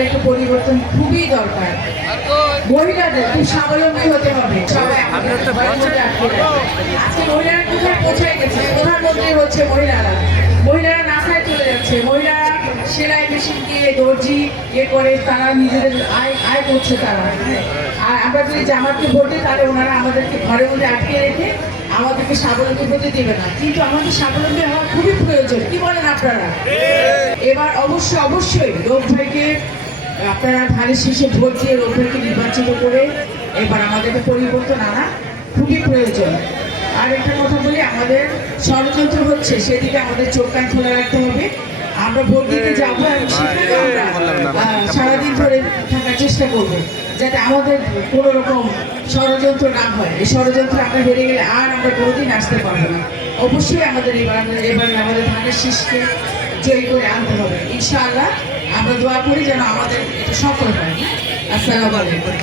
আমাদের একটা পরিবর্তন খুবই দরকার। মহিলাদের খুব স্বাবলম্বী হতে হবে। আজকে মহিলারা কোথায় পৌঁছায় গেছে? প্রধানমন্ত্রী হচ্ছে মহিলারা, মহিলারা নাসায় চলে যাচ্ছে, মহিলারা সেলাই মেশিন দিয়ে দর্জি করে তারা নিজেদের আয় করছে তারা। আর আমরা যদি জামাতকে ভোট দিই তাহলে ওনারা আমাদেরকে ঘরের মধ্যে আটকে রেখে আমাদেরকে স্বাবলম্বী হতে দেবে না। কিন্তু আমাদের স্বাবলম্বী হওয়া খুবই প্রয়োজন। কি বলেন আপনারা? এবার অবশ্যই লোক ভাইকে আপনারা ধানের শীর্ষে ভোট দিয়ে লোক ভাইকে নির্বাচিত করে এবার আমাদেরকে পরিবর্তন আনা খুবই প্রয়োজন। আর একটা কথা বলি, আমাদের ষড়যন্ত্র হচ্ছে সেদিকে আমাদের চোখ কান খোলা রাখতে হবে। আমরা ভোট দিতে যাবো এবং সেখানে আমরা সারাদিন ধরে থাকার চেষ্টা করবো যাতে আমাদের কোনো রকম ষড়যন্ত্র না হয়। এই ষড়যন্ত্র আমরা হেরে গেলে আর আমরা কোনোদিন আসতে পারবো না। অবশ্যই আমাদের এবার আমাদের ধানের শীষকে জয়ী করে আনতে হবে ইনশাআল্লাহ। আমরা দোয়া করি যেন আমাদের এটা সফল হয়। আসসালামু আলাইকুম।